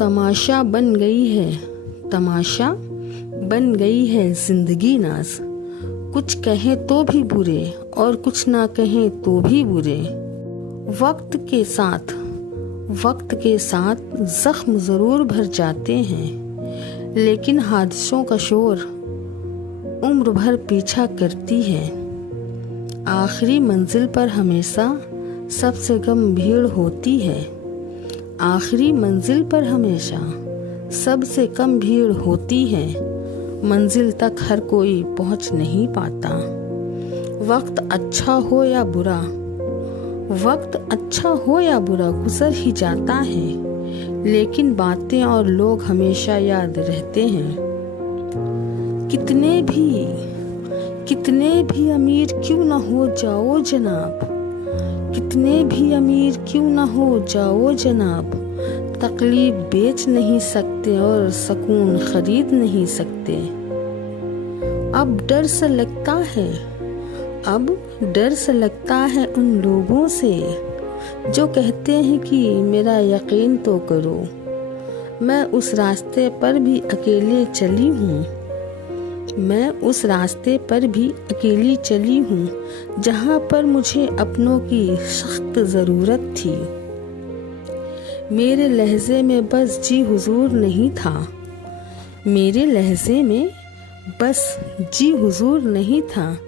तमाशा बन गई है, तमाशा बन गई है जिंदगी नाज। कुछ कहें तो भी बुरे और कुछ ना कहें तो भी बुरे। वक्त के साथ जख्म जरूर भर जाते हैं, लेकिन हादसों का शोर उम्र भर पीछा करती है। आखिरी मंजिल पर हमेशा सबसे कम भीड़ होती है। आखिरी मंजिल पर हमेशा सबसे कम भीड़ होती है। मंजिल तक हर कोई पहुंच नहीं पाता। वक्त अच्छा हो या बुरा गुजर ही जाता है, लेकिन बातें और लोग हमेशा याद रहते हैं। कितने भी अमीर क्यों न हो जाओ जनाब, कितने भी अमीर क्यों न हो जाओ जनाब, तकलीफ बेच नहीं सकते और सुकून खरीद नहीं सकते। अब डर सा लगता है उन लोगों से जो कहते हैं कि मेरा यकीन तो करो। मैं उस रास्ते पर भी अकेले चली हूँ, जहाँ पर मुझे अपनों की सख्त ज़रूरत थी। मेरे लहजे में बस जी हुजूर नहीं था, मेरे लहजे में बस जी हुजूर नहीं था।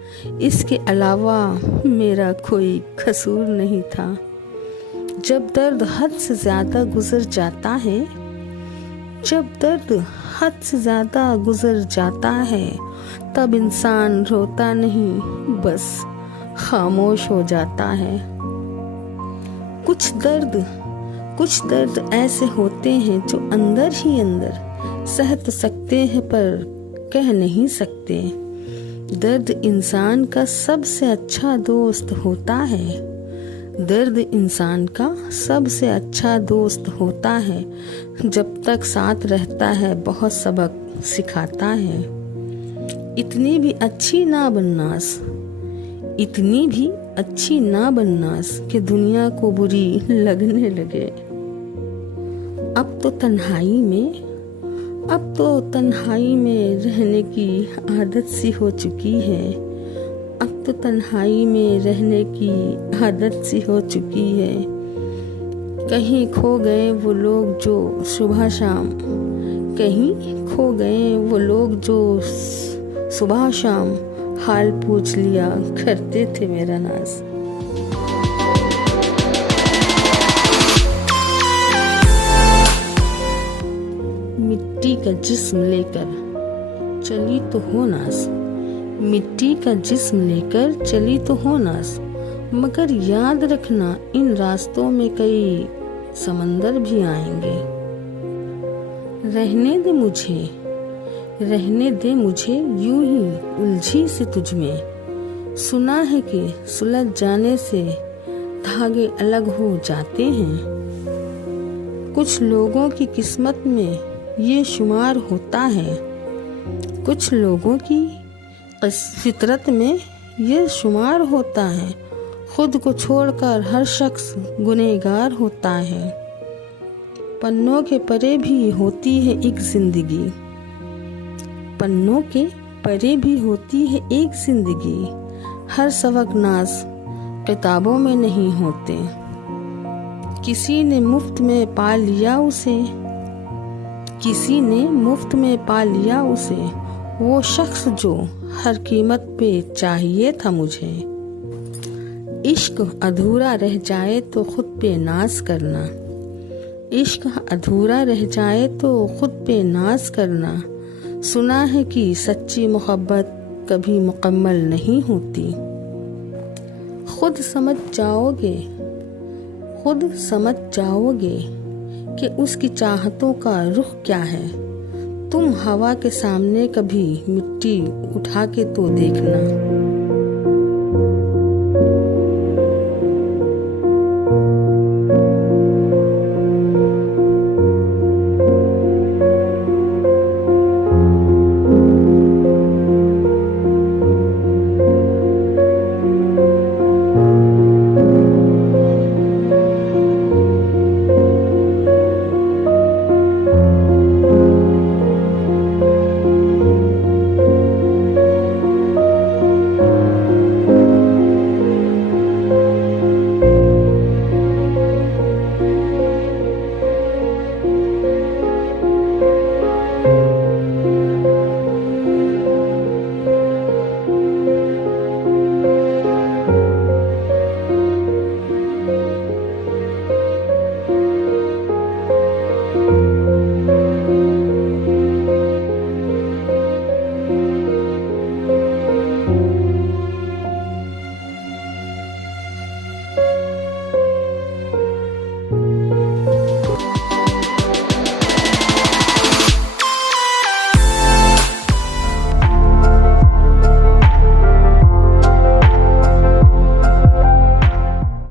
इसके अलावा मेरा कोई कसूर नहीं था। जब दर्द हद से ज़्यादा गुजर जाता है, तब इंसान रोता नहीं, बस खामोश हो जाता है। कुछ दर्द ऐसे होते हैं जो अंदर ही अंदर सह तो सकते हैं पर कह नहीं सकते। दर्द इंसान का सबसे अच्छा दोस्त होता है। दर्द इंसान का सबसे अच्छा दोस्त होता है। जब तक साथ रहता है बहुत सबक सिखाता है। इतनी भी अच्छी ना बननास कि दुनिया को बुरी लगने लगे। अब तो तन्हाई में रहने की आदत सी हो चुकी है। कहीं खो गए वो लोग जो सुबह शाम हाल पूछ लिया करते थे मेरा नाज। मिट्टी का जिस्म लेकर चली तो हो नास, मगर याद रखना इन रास्तों में कई समंदर भी आएंगे। रहने दे मुझे यूं ही उलझी से तुझमें। सुना है कि सुलझ जाने से धागे अलग हो जाते हैं। कुछ लोगों की किस्मत में ये शुमार होता है, कुछ लोगों की फितरत में ये शुमार होता है। खुद को छोड़कर हर शख्स गुनहगार होता है। पन्नों के परे भी होती है एक जिंदगी। हर सबक नाज किताबों में नहीं होते। किसी ने मुफ्त में पा लिया उसे, वो शख्स जो हर कीमत पे चाहिए था मुझे। इश्क अधूरा रह जाए तो खुद पे नाज करना। सुना है कि सच्ची मोहब्बत कभी मुकम्मल नहीं होती। खुद समझ जाओगे कि उसकी चाहतों का रुख क्या है। तुम हवा के सामने कभी मिट्टी उठा के तो देखना।